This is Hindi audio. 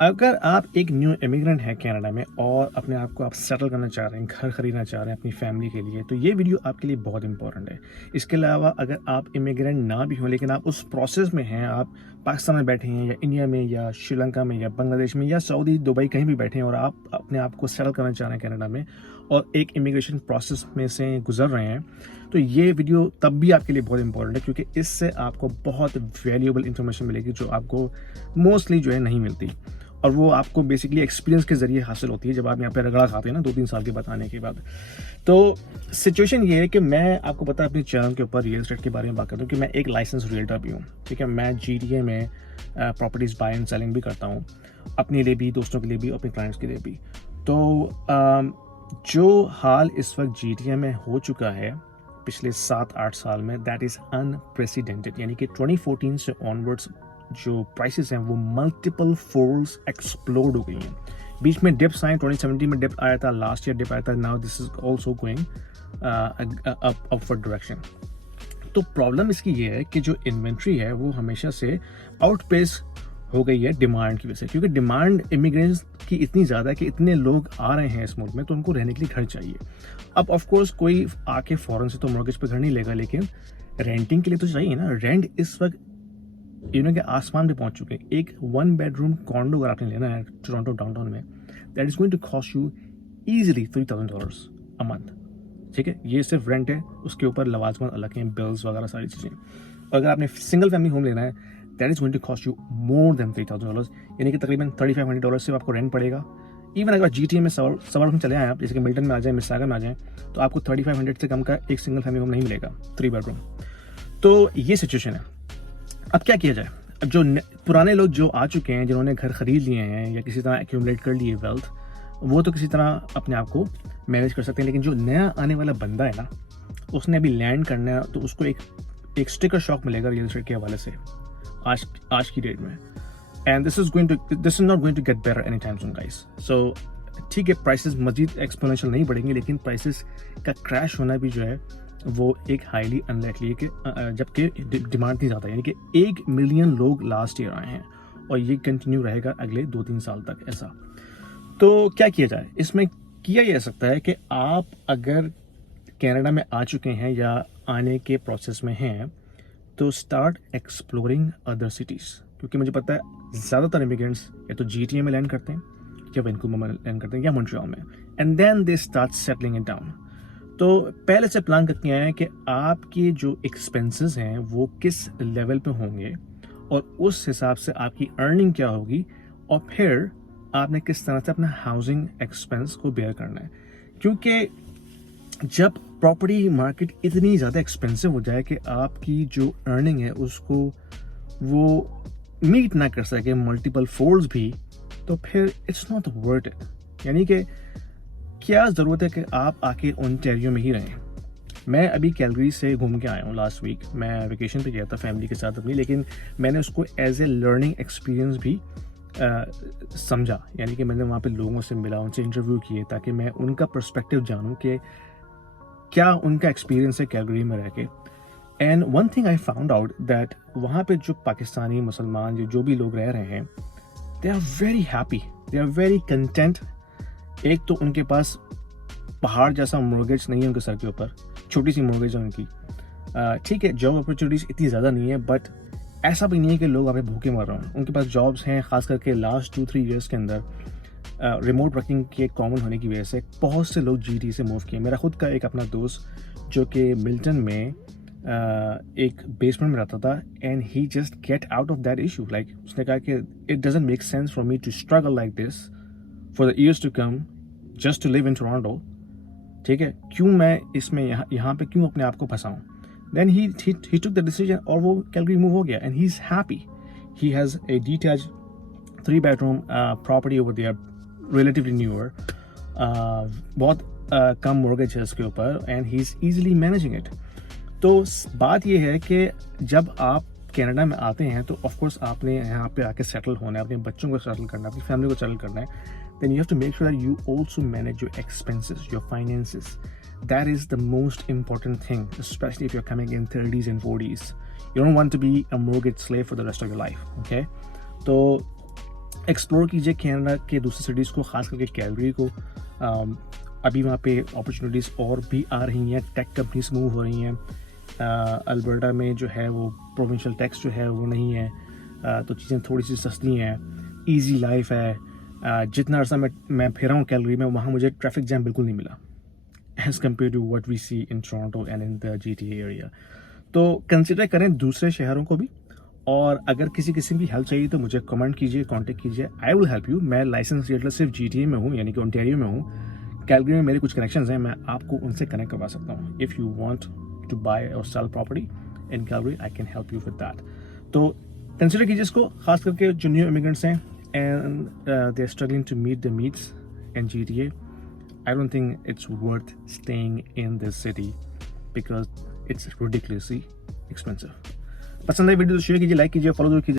अगर आप एक न्यू इमिग्रेंट हैं कनाडा में और अपने आप को आप सेटल करना चाह रहे हैं, घर खरीदना चाह रहे हैं अपनी फैमिली के लिए, तो ये वीडियो आपके लिए बहुत इंपॉर्टेंट है। इसके अलावा अगर आप इमिग्रेंट ना भी हों लेकिन आप उस प्रोसेस में हैं, आप पाकिस्तान में बैठे हैं या इंडिया में या श्रीलंका में या बांग्लादेश में या सऊदी, दुबई कहीं भी बैठे हैं और आप अपने आप को सेटल करना चाह रहे हैं कनाडा में और एक इमिग्रेशन प्रोसेस में से गुजर रहे हैं, तो ये वीडियो तब भी आपके लिए बहुत इंपॉर्टेंट है क्योंकि इससे आपको बहुत वैल्यूएबल इन्फॉर्मेशन मिलेगी जो आपको मोस्टली जो है नहीं मिलती, और वो आपको बेसिकली एक्सपीरियंस के जरिए हासिल होती है जब आप यहाँ पे रगड़ा खाते हैं ना 2-3 साल के बाद आने के बाद। तो सिचुएशन ये है कि मैं आपको पता है अपने चैनल के ऊपर रियल एस्टेट के बारे में बात करता हूँ कि मैं एक लाइसेंस रियल्टर भी हूँ, ठीक है। मैं GTA में प्रॉपर्टीज़ बाय एंड सेलिंग भी करता हूँ, अपने लिए भी, दोस्तों के लिए भी, अपने क्लाइंट्स के लिए भी। तो जो हाल इस वक्त GTA में हो चुका है पिछले 7-8 साल में, दैट इज़ अनप्रेसिडेंटेड। यानी कि 2014 से ऑनवर्ड्स जो प्राइसेस हैं वो मल्टीपल फोल्ड्स एक्सप्लोड हो गई हैं। बीच में डिप्स आए, 2017 में डिप आया था, लास्ट ईयर डिप आया था, now this is also going upward direction. तो प्रॉब्लम इसकी ये है कि जो इन्वेंट्री है वो हमेशा से आउटपेस हो गई है डिमांड की वजह से, क्योंकि डिमांड इमिग्रेंट्स की इतनी ज़्यादा है कि इतने लोग आ रहे हैं इस मुल्क में तो उनको रहने के लिए घर चाहिए। अब ऑफ कोर्स कोई आके फॉरेन से तो मॉर्गेज पे घर नहीं लेगा, लेकिन रेंटिंग के लिए तो चाहिए ना। रेंट इस वक्त के आसमान पे पहुंच चुके हैं। एक 1 बेडरूम कॉन्डो अगर आपने लेना है टोरंटो डाउनटाउन में, that is going to cost you easily $3,000 a month, ठीक है। ये सिर्फ रेंट है, उसके ऊपर लवाजमत अलग हैं, बिल्स वगैरह सारी चीज़ें। और अगर आपने सिंगल फैमिली होम लेना है, that is going to cost you more than $3,000, यानी कि तकरीबन $3,500 से आपको रेंट पड़ेगा। इवन अगर GTA में सवाल चले आए आप, जैसे कि मिल्टन में आ जाए, मिसागा में आ जाए, तो आपको 3500 से कम का एक सिंगल फैमिली होम नहीं मिलेगा 3 बेडरूम। तो ये सिचुएशन है। अब क्या किया जाए? अब जो पुराने लोग जो आ चुके हैं, जिन्होंने घर खरीद लिए हैं या किसी तरह एक्यूमुलेट कर लिए वेल्थ, वो तो किसी तरह अपने आप को मैनेज कर सकते हैं। लेकिन जो नया आने वाला बंदा है ना, उसने अभी लैंड करना है, तो उसको एक स्टिकर शॉक मिलेगा रियल एस्टेट के हवाले से आज की डेट में। And this is not going to get better any time soon guys. So ठीक है, प्राइसेस मजीद एक्सपोनेंशियल नहीं बढ़ेंगे, लेकिन प्राइसेस का क्रैश होना भी जो है वो एक हाईली अनलाइकली है कि जबकि डिमांड इतनी ज़्यादा है। यानी कि 1 मिलियन लोग लास्ट ईयर आए हैं और ये कंटिन्यू रहेगा अगले 2-3 साल तक ऐसा। तो क्या किया जाए? इसमें किया जा सकता है कि आप अगर कनाडा में आ चुके हैं या आने के प्रोसेस में हैं, तो स्टार्ट एक्सप्लोरिंग अदर सिटीज़, क्योंकि मुझे पता है ज़्यादातर इमिग्रेंट्स या तो GTA में लैंड करते हैं या वैंकूवर में लैंड करते हैं या मॉन्ट्रियल में, and then they start settling it down. तो पहले से प्लान करके आए हैं कि आपके जो एक्सपेंसेस हैं वो किस लेवल पे होंगे और उस हिसाब से आपकी अर्निंग क्या होगी, और फिर आपने किस तरह से अपना हाउसिंग एक्सपेंस को बेयर करना है। क्योंकि जब प्रॉपर्टी मार्केट इतनी ज़्यादा एक्सपेंसिव हो जाए कि आपकी जो अर्निंग है उसको वो मीट ना कर सके मल्टीपल फोल्ड्स भी, तो फिर इट्स नॉट वर्थ इट। यानी कि क्या ज़रूरत है कि आप आके ओंटारियो में ही रहें। मैं अभी कैलगरी से घूम के आया हूँ लास्ट वीक। मैं वेकेशन पे गया था फैमिली के साथ अपनी, लेकिन मैंने उसको एज ए लर्निंग एक्सपीरियंस भी समझा। यानी कि मैंने वहाँ पे लोगों से मिला, उनसे इंटरव्यू किए ताकि मैं उनका पर्सपेक्टिव जानूँ कि क्या उनका एक्सपीरियंस है कैलगरी में रह के। And one thing I found out that वहाँ पे जो पाकिस्तानी मुसलमान जो भी लोग रह रहे हैं, they are very happy, they are very content. एक तो उनके पास पहाड़ जैसा मॉर्गेज नहीं है उनके सर के ऊपर, छोटी सी मॉर्गेज है उनकी। ठीक है, जॉब अपॉर्चुनिटीज़ इतनी ज़्यादा नहीं है, बट ऐसा भी नहीं है कि लोग वहाँ पे भूखे मर रहे हैं। उनके पास जॉब्स हैं, ख़ास करके लास्ट 2-3 ईयर्स के अंदर रिमोट वर्किंग के कॉमन होने की वजह से बहुत से लोग GTA से मूव किए। मेरा खुद का एक अपना दोस्त जो कि मिल्टन में एक बेसमेंट में रहता था, and he just get out of that issue. Like उसने कहा कि it doesn't make sense for me to struggle like this for the years to come just to live in Toronto. ठीक है, क्यों मैं इसमें यहाँ पे क्यों अपने आप को फंसाऊँ। Then he took the decision और वो कैलगरी मूव हो गया, and he is happy. He has a detached 3 bedroom property over there, relatively newer, बहुत कम मॉर्गेज है उसके ऊपर, and he is easily managing it. तो बात यह है कि जब आप कनाडा में आते हैं तो ऑफकोर्स आपने यहाँ पे आके सेटल होना है, अपने बच्चों को सेटल करना है, अपनी फैमिली को सेटल करना है। then you have to make sure that you also manage your expenses, your finances. That is the most important thing, especially if you're coming in 30s and 40s. You don't want to be a mortgage slave for the rest of your life, okay? तो एक्सप्लोर कीजिए कनाडा के दूसरी सिटीज़ को, ख़ास करके कैलगरी को। अभी वहाँ पे अपॉर्चुनिटीज़ और भी आ रही हैं, टेक कंपनीज मूव हो रही हैं। अल्बर्टा में जो है वो प्रोविंशियल टैक्स जो है वो नहीं है, तो चीज़ें थोड़ी सी सस्ती हैं, ईजी लाइफ है। जितना अर्सा मैं फिरा हूँ कैलगरी में, वहाँ मुझे ट्रैफिक जैम बिल्कुल नहीं मिला as compare to what we see in Toronto and in the GTA area. तो कंसिडर करें दूसरे शहरों को भी, और अगर किसी किस्म की हेल्प चाहिए तो मुझे कमेंट कीजिए, कांटेक्ट कीजिए, आई विल हेल्प यू। मैं लाइसेंस रियल्टर सिर्फ GTA में हूँ, यानी कि ओंटारियो में हूँ। कैलगरी में मेरे कुछ कनेक्शंस हैं, मैं आपको उनसे कनेक्ट करवा सकता हूँ। If you want to buy और sell property in Calgary, I can help you with that. तो कंसिडर कीजिए इसको, खास करके जो न्यू इमिग्रेंट्स हैं and they are struggling to meet the needs in GTA। I don't think it's worth staying in this city because it's ridiculously expensive. पसंद आई वीडियो तो शेयर कीजिए, लाइक कीजिए, फॉलो कीजिए।